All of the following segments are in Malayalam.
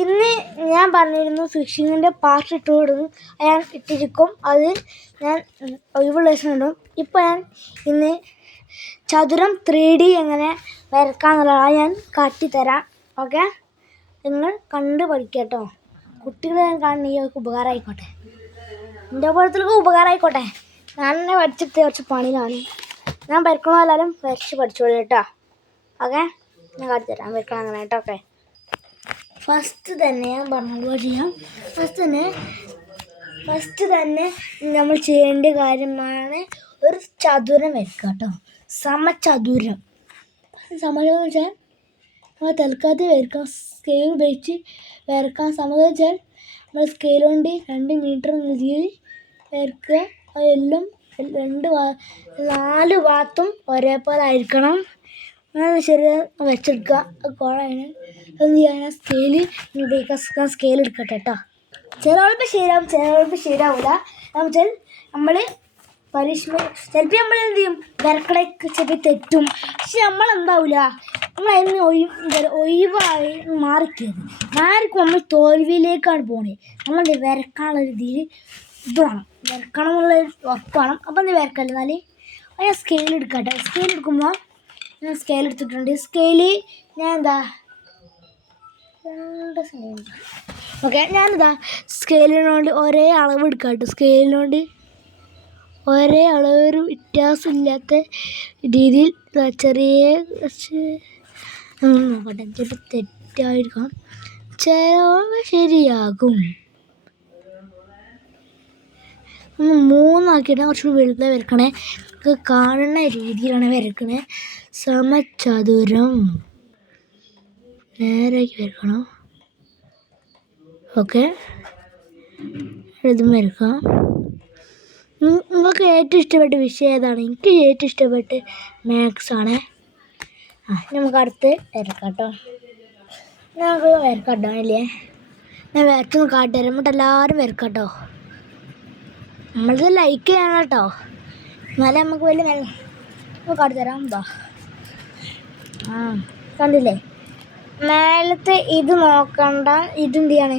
ഇന്ന് ഞാൻ പറഞ്ഞിരുന്നു ഫിഷിങ്ങിൻ്റെ പാർട്ട് 2 ഇടുന്നു. ഞാൻ ഇട്ടിരിക്കും. അത് ഞാൻ ഒഴിവുള്ള ദിവസം ഇടും. ഇപ്പോൾ ഞാൻ ഇന്ന് ചതുരം 3D എങ്ങനെ വരക്കാമെന്നുള്ളത് ഞാൻ കാട്ടിത്തരാം. ഓക്കെ, നിങ്ങൾ കണ്ട് പഠിക്കട്ടോ. കുട്ടികളെ ഞാൻ കാണണമെങ്കിൽ അവർക്ക് ഉപകാരമായിക്കോട്ടെ, എൻ്റെ പോലത്തേക്ക് ഉപകാരമായിക്കോട്ടെ. ഞാൻ തന്നെ പഠിച്ചിട്ട് കുറച്ച് പണിയിലാണ്. ഞാൻ വരക്കണോ എല്ലാവരും വരച്ച് പഠിച്ചോളൂ കേട്ടോ. ഓക്കെ, ഞാൻ കാട്ടിത്തരാം വരക്കണം അങ്ങനെ കേട്ടോ. ഓക്കെ, ഫസ്റ്റ് തന്നെ ഞാൻ പറഞ്ഞ ചെയ്യാം. ഫസ്റ്റ് തന്നെ നമ്മൾ ചെയ്യേണ്ട കാര്യമാണ് ഒരു ചതുരം വരക്കുക കേട്ടോ. സമചതുരം വെച്ചാൽ നമ്മൾ തൽക്കാലത്ത് വരക്കാം. സ്കെയിൽ ഉപയോഗിച്ച് വരക്കാം. സമചതുരം വെച്ചാൽ നമ്മൾ സ്കെയിൽ കൊണ്ട് 2 മീറ്റർ രീതിയിൽ വരക്കുക. അതെല്ലാം 4 ഭാഗത്തും ഒരേപോലെ ആയിരിക്കണം. അങ്ങനെ ശരി വെച്ചെടുക്കുക. കോളാണ് എന്ത് ചെയ്യാൻ സ്കെയിൽ ഉപയോഗിക്കാൻ. സ്കെയിൽ എടുക്കട്ടെ കേട്ടോ. ചിലവൾക്ക് ശരിയാവും, ചിലവൾക്ക് ശരിയാവില്ല. എന്നുവെച്ചാൽ നമ്മൾ ചിലപ്പോൾ നമ്മൾ എന്ത് ചെയ്യും, വരക്കടയൊക്കെ ചിലപ്പോൾ തെറ്റും. പക്ഷെ നമ്മളെന്താവില്ല, നമ്മൾ അതിന് ഒഴിവായി മാറിക്കും നമ്മൾ തോൽവിയിലേക്കാണ് പോണത്. നമ്മൾ വരക്കാനുള്ള രീതിയിൽ ഇത് വേണം, വരക്കണം എന്നുള്ള ഉറപ്പ് വേണം. അപ്പം എന്ത് വരക്കല്ല. എന്നാൽ ഞാൻ സ്കെയിൽ എടുക്കട്ടെ. സ്കെയിൽ എടുക്കുമ്പോൾ ഞാൻ സ്കെയിൽ എടുത്തിട്ടുണ്ട്. സ്കെയിൽ ഞാൻ ഓക്കെ, ഞാനിതാ സ്കെയിലിനോണ്ട് ഒരേ അളവ് എടുക്കാം കേട്ടോ. സ്കെയിലിനോണ്ട് ഒരേ അളവ് വ്യത്യാസമില്ലാത്ത രീതിയിൽ ചെറിയ നോക്കട്ടെ. ചിലപ്പോൾ തെറ്റായിരിക്കാം, ചിലവ് ശരിയാകും. 3 കുറച്ച് വെളുത്ത വരക്കണേ. കാണുന്ന രീതിയിലാണ് വരക്കണേ. സമചതുരം നേരാക്കി വരക്കണം. ഓക്കെ, ഇതും വരക്കാം. നിങ്ങൾക്ക് ഏറ്റവും ഇഷ്ടപ്പെട്ട വിഷയം ഏതാണ്? എനിക്ക് ഏറ്റവും ഇഷ്ടപ്പെട്ട് മാത്സ് ആണ്. നമുക്ക് അടുത്ത് വരക്കാം കേട്ടോ. ഞങ്ങൾക്ക് വരക്കാട്ടോ അല്ലേ. ഞാൻ വരച്ചൊന്ന് കാട്ടുതരാം. എന്നിട്ട് എല്ലാവരും വരക്കാം കേട്ടോ. നമ്മളിത് ലൈക്ക് ചെയ്യണം കേട്ടോ, എന്നാലേ നമുക്ക് വലിയ കാട്ടിത്തരാം. എന്താ കണ്ടില്ലേ മേലത്തെ ഇത് നോക്കണ്ട. ഇതെന്ത് ചെയ്യാണ്,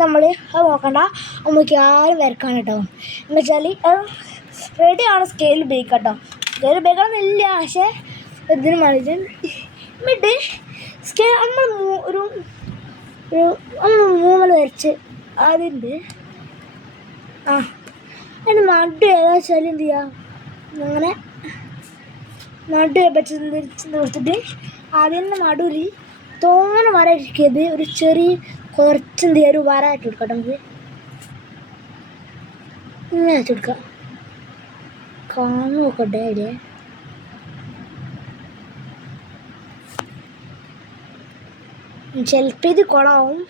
നമ്മൾ അത് നോക്കണ്ട. നമുക്ക് ആരും വരക്കാൻ കേട്ടോ. എന്ന് വെച്ചാൽ അത് റെഡിയാണ്. സ്കെയിൽ ഉപയോഗിക്കാം കേട്ടോ. സ്കെയിൽ ഉപയോഗിക്കണമെന്നില്ല, പക്ഷേ ഇതിന് വേണ്ടിയിട്ട് സ്കെയിൽ നമ്മൾ നമ്മൾ 3 വരച്ച് അതിൻ്റെ അതിൻ്റെ നടു ഏതാ വെച്ചാൽ എന്ത് ചെയ്യുക, അങ്ങനെ നടു വെച്ച് നിർത്തിട്ട് അതിൻ്റെ നടുവിൽ തോനെ വര ഇരിക്കരുത്. ഒരു ചെറിയ കുറച്ച് എന്ത് ചെയ്യുക, ഒരു വര ഇട്ട് കൊടുക്കാം. നമുക്ക് ഇങ്ങനെ വെച്ച് കൊടുക്കാം. കാണു നോക്കട്ടെ. അതിലെ ചിലപ്പോൾ ഇത് കുളമാവും.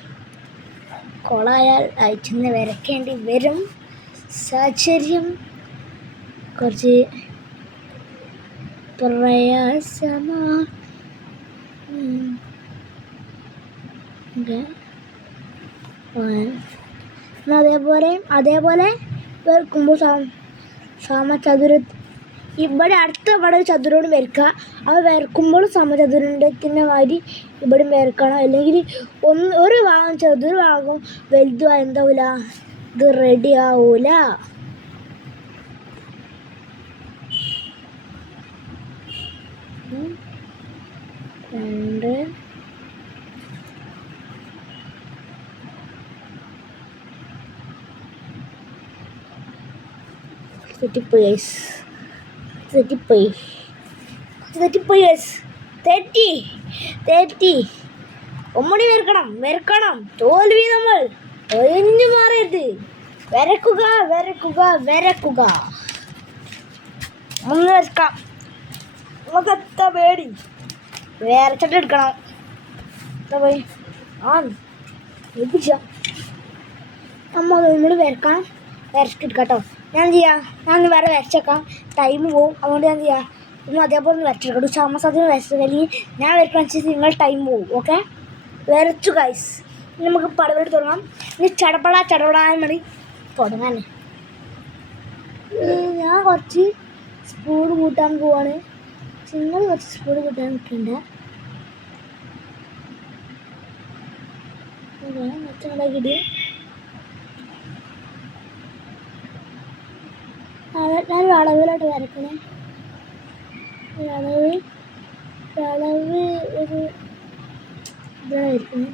കുളമായാൽ അയച്ചെന്ന് വരയ്ക്കേണ്ടി വരും. സാഹചര്യം കുറച്ച് പ്രയാസമാണ്. അതേപോലെ വരക്കുമ്പോൾ സമചതുര ഇവിടെ അടുത്ത ചതുരോട് വരക്കുക. അത് വരക്കുമ്പോൾ സമചതുരത്തിൻ്റെ മാതിരി ഇവിടെ വരക്കണം. അല്ലെങ്കിൽ ഒരു ഭാഗം ചതുര ഭാഗം വലുതും എന്താവില്ല, ഇത് റെഡി ആവൂല. തെറ്റി ഒമ്മടി വരക്കണം. തോൽവി നമ്മൾ ഒഴിഞ്ഞു മാറരുത്. വരക്കുക. ഒന്ന് വരക്കാം. നമുക്ക് എത്ര പേടി വരച്ചിട്ട് എടുക്കണം. പോയി നമ്മൾ വരച്ചിട്ട് കേട്ടോ. ഞാൻ വേറെ വരച്ചേക്കാം, ടൈം പോവും. അതുകൊണ്ട് ഞാൻ അതേപോലെ ഒന്ന് വരച്ചെടുക്കാം. സമചതുരം വരച്ചില്ലെങ്കിൽ ഞാൻ വരക്കണം വെച്ചാൽ നിങ്ങൾ ടൈം പോവും. ഓക്കെ, വരച്ചു ഗൈസ്. നമുക്ക് പടപടി തുടങ്ങാം. ഇനി ചടപടാൻ മതി തുടങ്ങാൻ. ഞാൻ കുറച്ച് സ്പീഡ് കൂട്ടാൻ പോവാണ്. നിങ്ങൾ കുറച്ച് സ്പീഡ് കൂട്ടാൻ നിൽക്കണ്ട. വെച്ചുണ്ടാക്കിയിട്ട് ഞാനൊരു അളവിലോട്ട് വരക്കണേ. ഒരളവ് ഒരു ഇതാണ് വരക്കുന്നത്.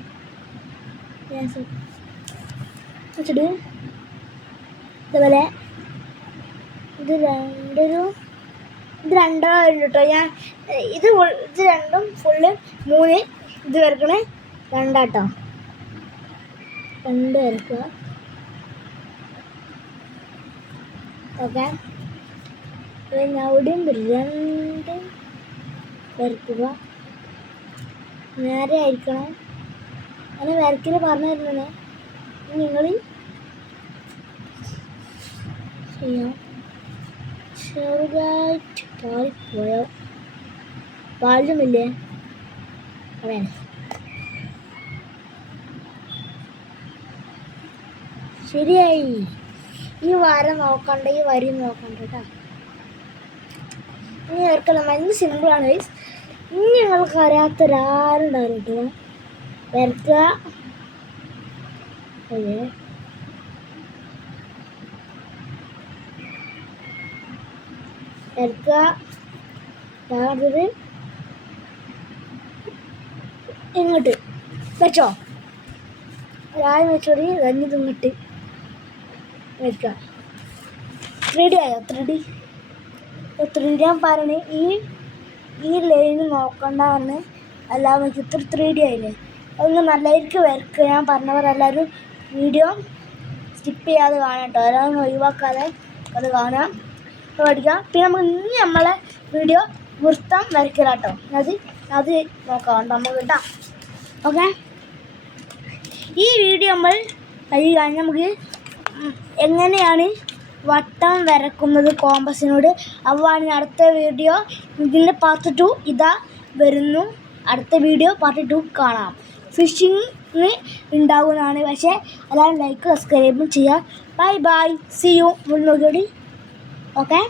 വെച്ചിട്ട് ഇതുപോലെ ഇത് രണ്ടോ വരും കേട്ടോ. ഞാൻ ഇത് രണ്ടും ഫുള്ള് 3 ഇത് വരക്കണേ. രണ്ടാട്ടോ, 2 വരക്കുക. ഓക്കെ, അവിടെയും 2 വരക്കുക. നേരെ ആയിരിക്കണം. അങ്ങനെ വരക്കില് പറഞ്ഞു തരുന്നേ. നിങ്ങൾ ചെയ്യാം. ചെറുതായിട്ട് പാളിപ്പോയോ? പാലുമില്ലേ? അതെ, ശരിയായി. ഈ വര നോക്കണ്ട, ഈ വരി നോക്കണ്ട കേട്ടോ. ഇനി വരക്കണം. ഭയങ്കര സിമ്പിളാണ്. ഇനി ഞങ്ങൾക്ക് അറിയാത്തൊരാരും ഉണ്ടാവില്ല കേട്ടോ. വരക്കുക. അതെ, വരക്കുക. അടുത്തത് ഇങ്ങോട്ട് വെച്ചോ. ഒരാളും വെച്ചോടി കഴിഞ്ഞത് ഇങ്ങോട്ട് വരക്കുക. 3D ആയോ? 3D ഞാൻ പറഞ്ഞ് ഈ ലൈന് നോക്കണ്ട പറഞ്ഞ്. അല്ലാതെ എനിക്ക് 3D ആയില്ലേ. അതൊന്ന് നല്ലതായിരിക്കും വരക്കുക. ഞാൻ പറഞ്ഞവരെല്ലാവരും വീഡിയോ സ്കിപ്പ് ചെയ്യാതെ കാണാം കേട്ടോ. എല്ലാവരും ഒഴിവാക്കാതെ അത് കാണാം, പഠിക്കാം. പിന്നെ നമുക്ക് നമ്മളെ വീഡിയോ വൃത്തം വരയ്ക്കുക കേട്ടോ. അത് നോക്കാം നമുക്ക് കേട്ടോ. ഓക്കെ, ഈ വീഡിയോ നമ്മൾ കഴിഞ്ഞാൽ നമുക്ക് എങ്ങനെയാണ് വട്ടം വരക്കുന്നത് കോമ്പസിനോട് അവാണ് അടുത്ത വീഡിയോ. ഇതിൻ്റെ പാർട്ട് 2 ഇതാ വരുന്നു. അടുത്ത വീഡിയോ പാർട്ട് 2 കാണാം. ഫിഷിങ് ഉണ്ടാകുന്നതാണ്. പക്ഷേ എല്ലാവരും ലൈക്ക് സബ്സ്ക്രൈബും ചെയ്യുക. Bye bye, see you. നോക്കിയോടി. ഓക്കെ.